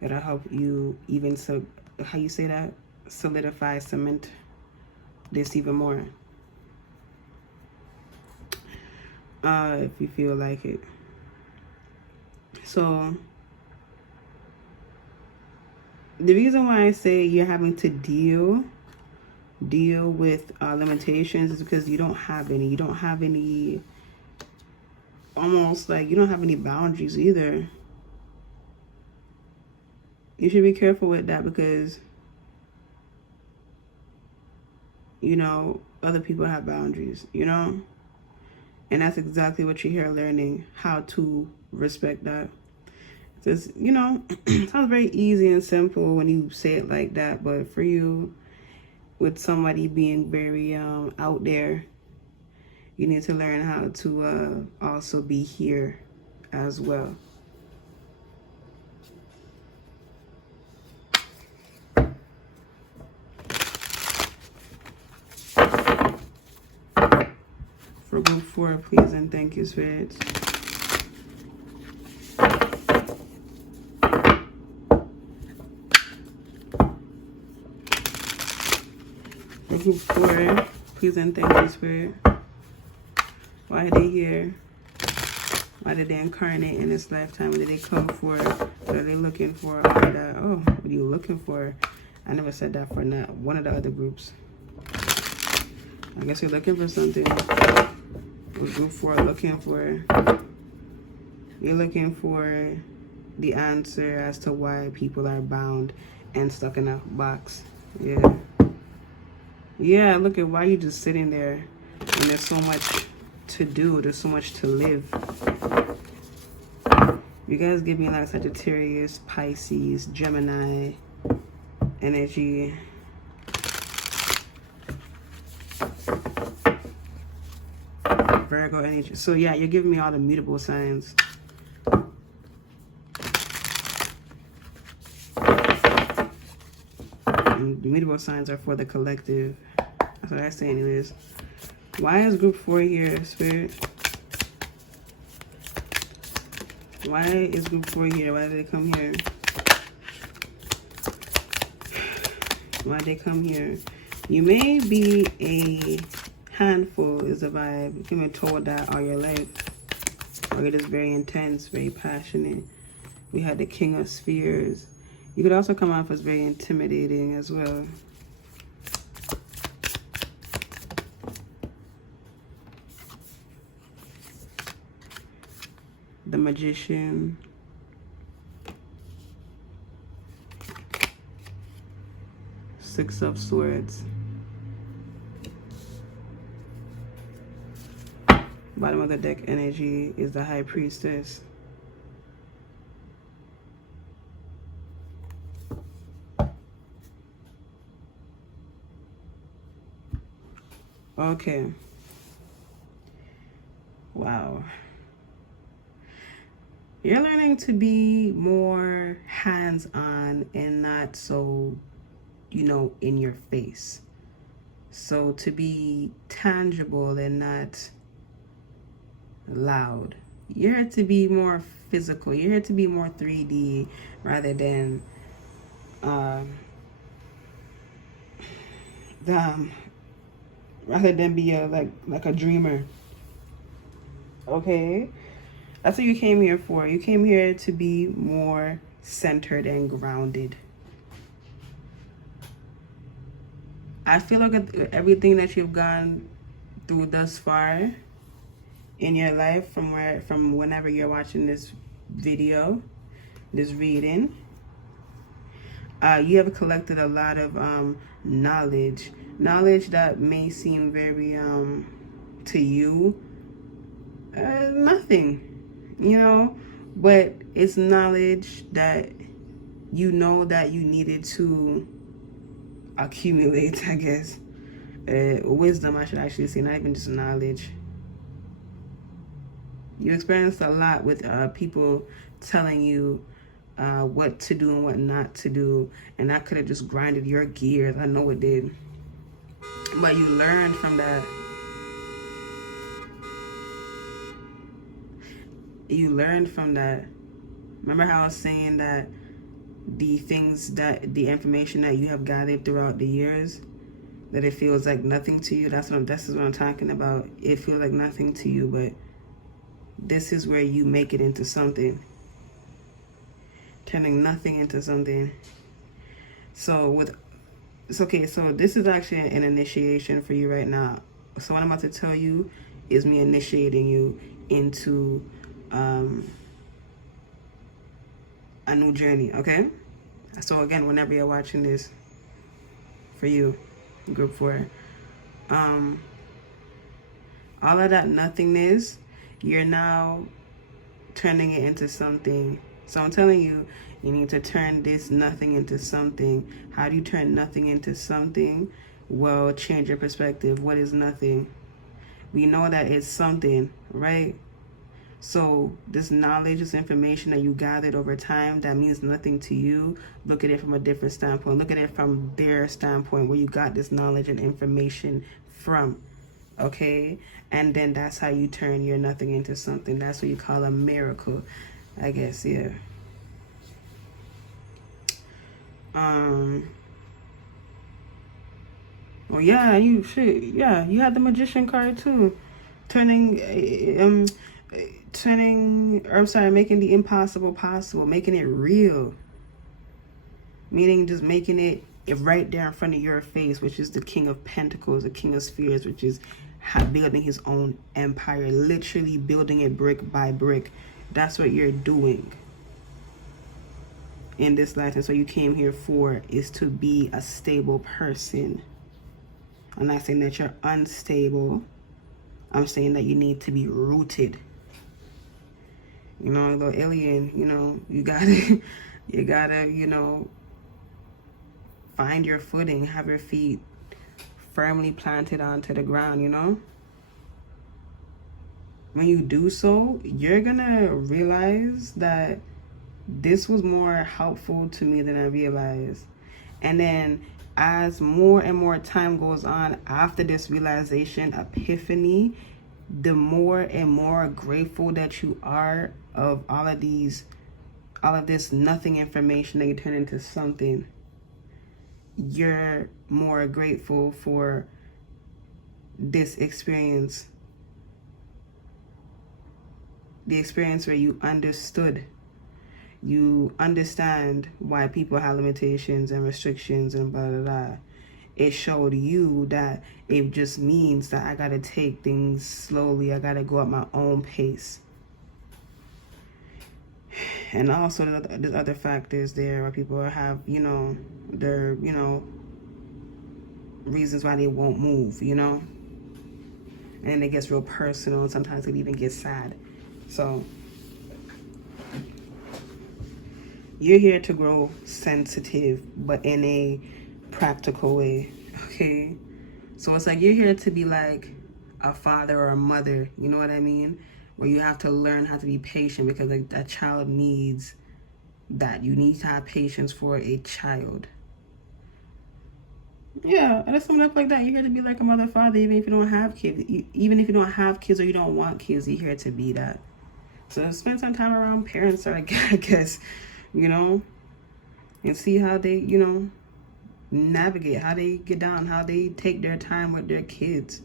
It'll help you even, so how you say that, solidify, cement this even more, if you feel like it. So the reason why I say you're having to deal with limitations is because you don't have any almost like you don't have any boundaries either. You should be careful with that because, you know, other people have boundaries, you know? And that's exactly what you're here learning, how to respect that. Just, you know, it sounds very easy and simple when you say it like that, but for you, with somebody being very out there, you need to learn how to also be here as well. For group 4, please and thank you, spirits. For group 4, please and thank you, spirit. Why are they here? Why did they incarnate in this lifetime? What did they come for? What are they looking for? What are you looking for? I never said that for not one of the other groups. I guess you're looking for something. What group 4 looking for? You're looking for the answer as to why people are bound and stuck in a box. Yeah. Yeah, look at why you're just sitting there and there's so much to do. There's so much to live. You guys give me like Sagittarius, Pisces, Gemini energy. Virgo energy. So yeah, you're giving me all the mutable signs. And the mutable signs are for the collective. That's what I say anyways. Why is group 4 here, spirit? Why is group 4 here? Why did they come here? Why did they come here? You may be a handful is a vibe. You've been told that all your life. Or it is very intense, very passionate. We had the King of Spheres. You could also come off as very intimidating as well. The Magician. Six of Swords. Bottom of the deck energy is the High Priestess. Okay. Wow. You're learning to be more hands-on and not so, you know, in your face. So to be tangible and not loud. You're here to be more physical. You're here to be more 3D rather than be like a dreamer. Okay? That's what you came here for. You came here to be more centered and grounded. I feel like everything that you've gone through thus far in your life, from whenever you're watching this video, this reading, you have collected a lot of knowledge that may seem very to you nothing, you know, but it's knowledge that you know that you needed to accumulate, I guess. Wisdom, I should actually say, not even just knowledge. You experienced a lot with people telling you what to do and what not to do, and that could have just grinded your gears. I know it did, but you learned from that. You learned from that. Remember how I was saying that the information that you have gathered throughout the years, that it feels like nothing to you? This is what I'm talking about. It feels like nothing to you, but this is where you make it into something. Turning nothing into something. So this is actually an initiation for you right now. So what I'm about to tell you is me initiating you into a new journey, okay? So again, whenever you're watching this, for you, group 4, all of that nothingness, you're now turning it into something. So I'm telling you, you need to turn this nothing into something. How do you turn nothing into something? Well, change your perspective. What is nothing? We know that it's something, right? So this knowledge, this information that you gathered over time that means nothing to you, look at it from a different standpoint. Look at it from their standpoint, where you got this knowledge and information from, okay? And then that's how you turn your nothing into something. That's what you call a miracle, I guess, yeah. Well, yeah, you had the magician card too. Making the impossible possible, making it real. Meaning just making it right there in front of your face, which is the King of Pentacles, the King of Spheres, which is building his own empire, literally building it brick by brick. That's what you're doing in this life. And so you came here for is to be a stable person. I'm not saying that you're unstable. I'm saying that you need to be rooted. You know, little alien, you gotta, find your footing, have your feet firmly planted onto the ground, When you do so, you're gonna realize that this was more helpful to me than I realized. And then as more and more time goes on after this realization, epiphany, the more and more grateful that you are of all of this nothing information that you turn into something. You're more grateful for this experience. The experience where you understood. You understand why people have limitations and restrictions and blah, blah, blah. It showed you that it just means that I gotta take things slowly. I gotta go at my own pace. And also there's other factors there where people have, their, reasons why they won't move, And then it gets real personal, and sometimes it even gets sad. So you're here to grow sensitive, but in a practical way, okay? So it's like you're here to be like a father or a mother, you know what I mean? Where you have to learn how to be patient, because like that child needs that. You need to have patience for a child. Yeah, and it's something up like that. You're here to be like a mother, father, even if you don't have kids. Even if you don't have kids or you don't want kids, you're here to be that. So spend some time around parents, I guess, and see how they, navigate, how they get down, how they take their time with their kids.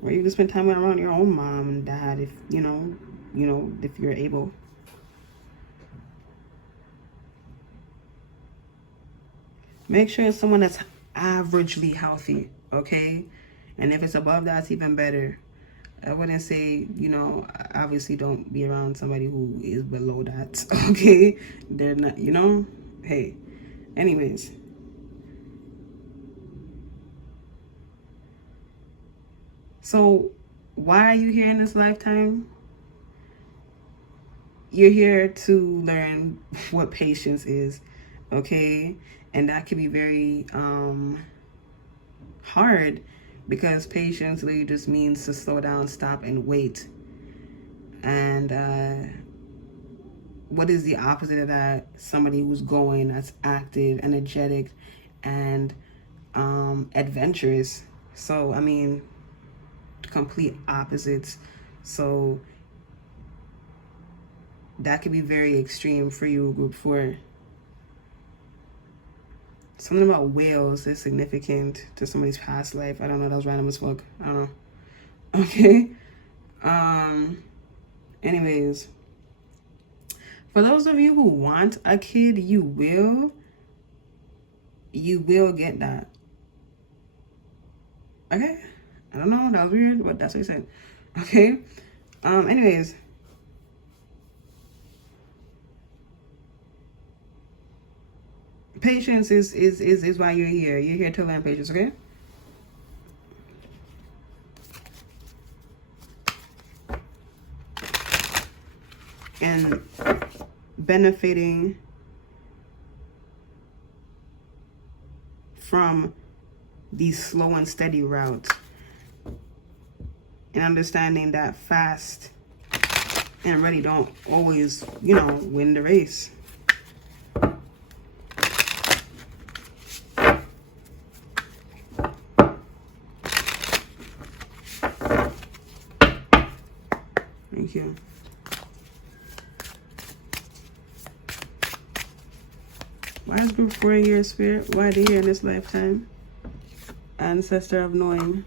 Or you can spend time around your own mom and dad if, if you're able. Make sure it's someone that's averagely healthy, okay? And if it's above that, it's even better. I wouldn't say, obviously don't be around somebody who is below that, okay? They're not, hey. Anyways. So, why are you here in this lifetime? You're here to learn what patience is, okay? And that can be very hard, because patience really just means to slow down, stop, and wait. And what is the opposite of that? Somebody who's going, that's active, energetic, and adventurous. So I mean, complete opposites. So that could be very extreme for you, group 4. Something about whales is significant to somebody's past life. I don't know, that was random as fuck. I don't know. Okay. Anyways, for those of you who want a kid, you will get that. Okay? I don't know, that was weird, but that's what he said. Okay? Anyways. Patience is why you're here. You're here to learn patience, okay? And benefiting from these slow and steady routes. And understanding that fast and ready don't always, win the race. Thank you. Why is group 4 here, Spirit? Why are they here in this lifetime? Ancestor of knowing.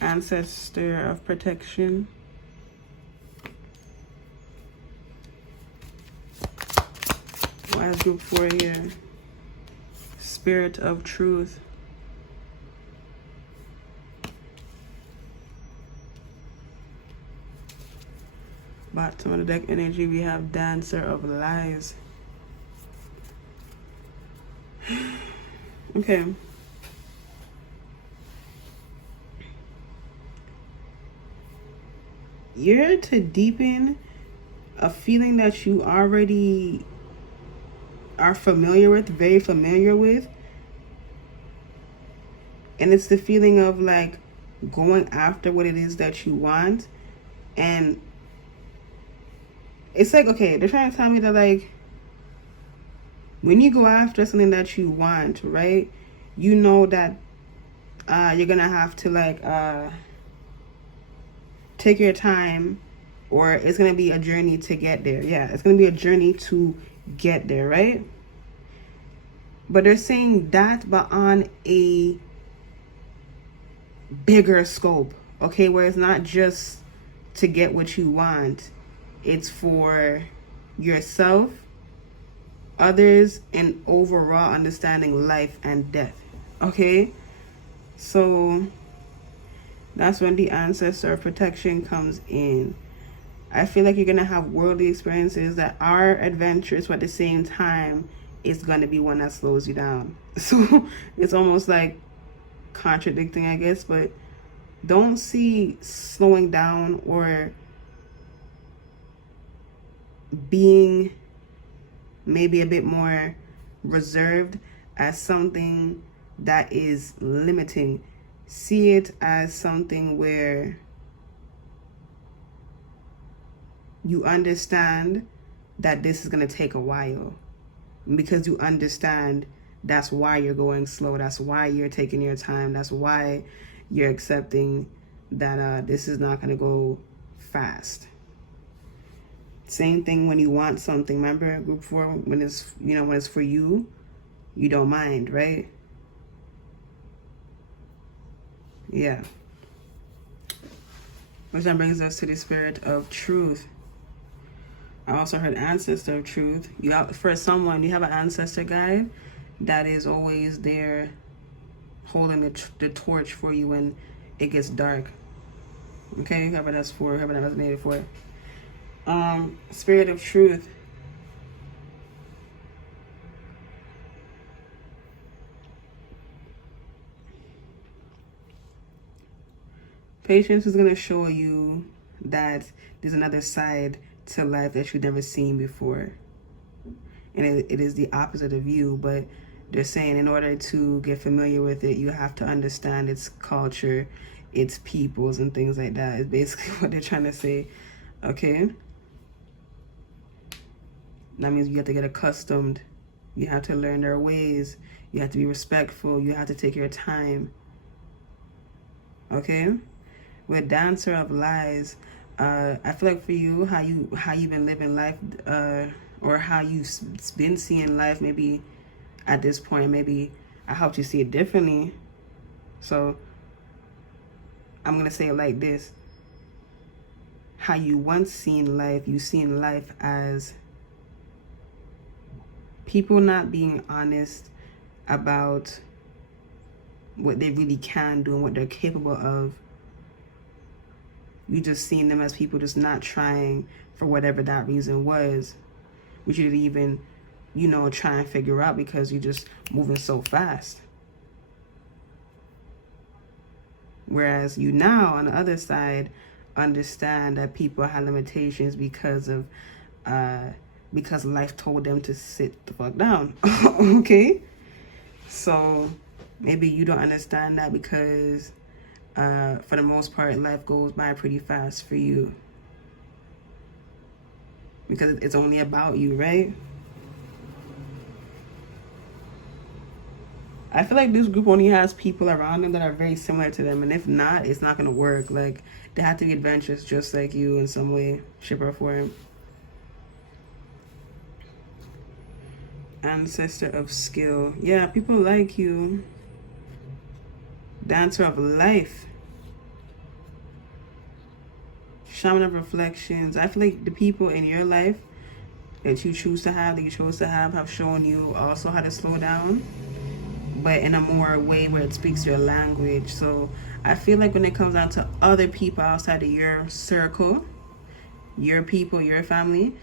Ancestor of protection. Why is group 4 here? Spirit of truth. Bottom of the deck energy, we have Dancer of Lies. Okay. You're to deepen a feeling that you already are familiar with, very familiar with. And it's the feeling of like going after what it is that you want. And it's like, okay, they're trying to tell me that like when you go after something that you want, right? You know that you're gonna have to like take your time, or it's gonna be a journey to get there. Yeah, it's gonna be a journey to get there, right? But they're saying that, but on a bigger scope, okay, where it's not just to get what you want, it's for yourself, others, and overall understanding life and death. Okay, so that's when the ancestor protection comes in. I feel like you're gonna have worldly experiences that are adventurous, but at the same time it's gonna be one that slows you down. So it's almost like contradicting, I guess, but don't see slowing down or being maybe a bit more reserved as something that is limiting. See it as something where you understand that this is going to take a while, because you understand that's why you're going slow. That's why you're taking your time. That's why you're accepting that this is not going to go fast. Same thing when you want something. Remember, group 4, when it's, when it's for you, you don't mind, right? Yeah. Which then brings us to the spirit of truth. I also heard ancestor of truth. You have, for someone, you have an ancestor guide that is always there holding the torch for you when it gets dark. Okay, whoever that's for, whoever that resonated for. Spirit of truth. Patience is going to show you that there's another side to life that you've never seen before. And it is the opposite of you, but they're saying in order to get familiar with it, you have to understand its culture, it's people's and things like that, is basically what they're trying to say. Okay, that means you have to get accustomed. You have to learn their ways. You have to be respectful. You have to take your time. Okay, with Dancer of Lies, I feel like for you, how you've been living life, or how you've been seeing life, maybe at this point, maybe I helped you see it differently. So I'm gonna say it like this: how you once seen life, you seen life as people not being honest about what they really can do and what they're capable of. You just seen them as people just not trying for whatever that reason was, which you didn't even, try and figure out because you're just moving so fast. Whereas you now, on the other side, understand that people have limitations because life told them to sit the fuck down. Okay? So maybe you don't understand that because for the most part, life goes by pretty fast for you. Because it's only about you, right? I feel like this group only has people around them that are very similar to them. And if not, it's not going to work. Like, they have to be adventurous just like you in some way, shape, or form. Ancestor of skill. Yeah, people like you. Dancer of life. Shaman of reflections. I feel like the people in your life that you chose to have shown you also how to slow down, but in a more way where it speaks your language. So I feel like when it comes down to other people outside of your circle, your people, your family,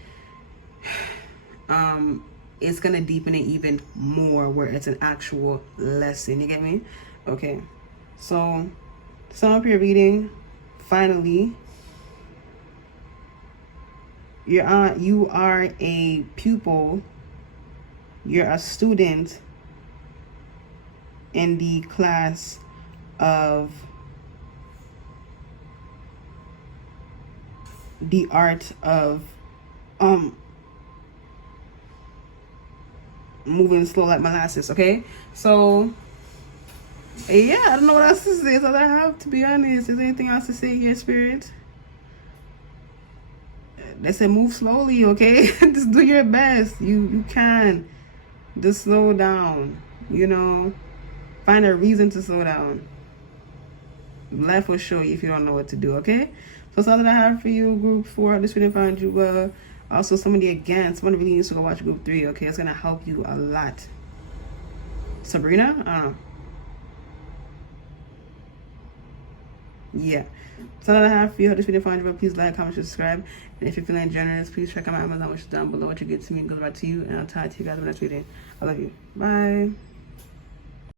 it's gonna deepen it even more where it's an actual lesson. You get me? Okay. So to sum up your reading, finally, you are a pupil. You're a student in the class of the art of moving slow like molasses. Okay, so yeah, I don't know what else to say. That's all I have, to be honest. Is there anything else to say here, Spirit? They said move slowly, okay? Just do your best. You can. Just slow down, Find a reason to slow down. Life will show you if you don't know what to do, okay? So that's all that I have for you, Group 4. I just really found you well. Also, somebody really needs to go watch Group 3, okay? It's going to help you a lot. Sabrina? Yeah. So that I have for you. I just really found you well. Please like, comment, subscribe. And if you're feeling generous, please check out my Amazon, which is down below. What you get to me goes right to you. And I'll talk to you guys in the next video. I love you. Bye.